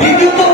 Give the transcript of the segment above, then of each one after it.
E que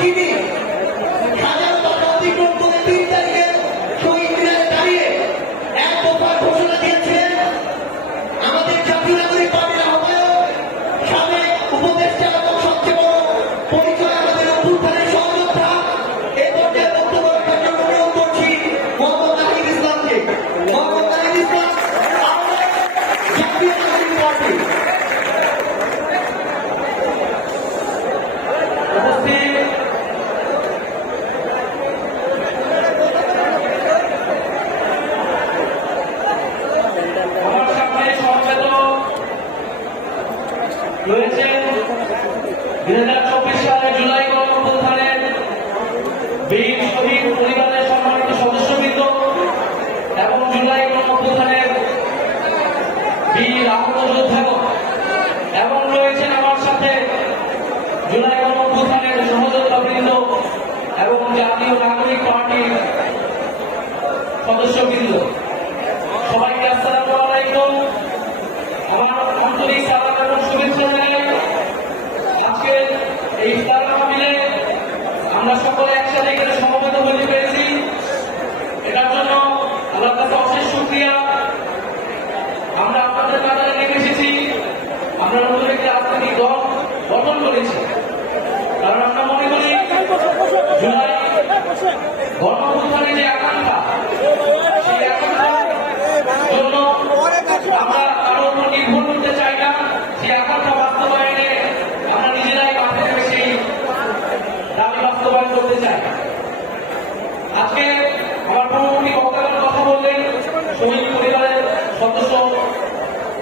তিনি হাজার টাকা অতিক্রম করে তিন তারিখের শহীদ মিনারে দাঁড়িয়ে এক দফা ঘোষণা দিয়েছিলেন আমাদের জাতীয় নাগরিক পার্টির আহ্বায়ক, সাবেক উপদেষ্টা এবং সবচেয়ে বড় পরিচয় আমাদের অভ্যুত্থানের সহযোদ্ধা। এ পর্যায়ে বক্তব্য রাখার জন্য অনুরোধ করছি মোহাম্মদ নাহিদ ইসলামকে। মোহাম্মদ নাহিদ ইসলাম, জাতীয় নাগরিক পার্টি। উপস্থিত দুই হাজার চব্বিশ সালে জুলাই গণঅভ্যুত্থানের বীর শহীদ পরিবারের সম্মানিত সদস্যবৃন্দ এবং জুলাই গণঅভ্যুত্থানের বীর আহত যোদ্ধাগণ এবং রয়েছেন আমার সাথে জুলাই গণঅভ্যুত্থানের সহযোদ্ধাবৃন্দ এবং জাতীয় নাগরিক পার্টির সদস্যবৃন্দ। আমরা সকলে একসাথে এখানে সমবেত হতে পেরেছি। এটার জন্য আল্লাহ কাছে অশেষ সুক্রিয়া আমরা আপনাদের কাতারে নেমে এসেছি। আমরা নতুন একটি রাজনৈতিক দল গঠন করেছি। কারণ আমরা মনে করি, জুলাই গণঅভ্যুত্থানের যে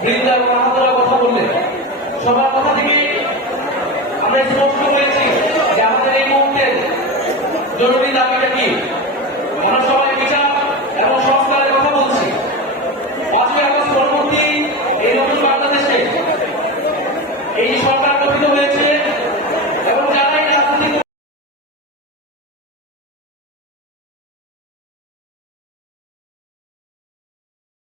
পরিবারের সদস্য বৃন্দা এবং আহতরা কথা বললেন সবার কথা থেকে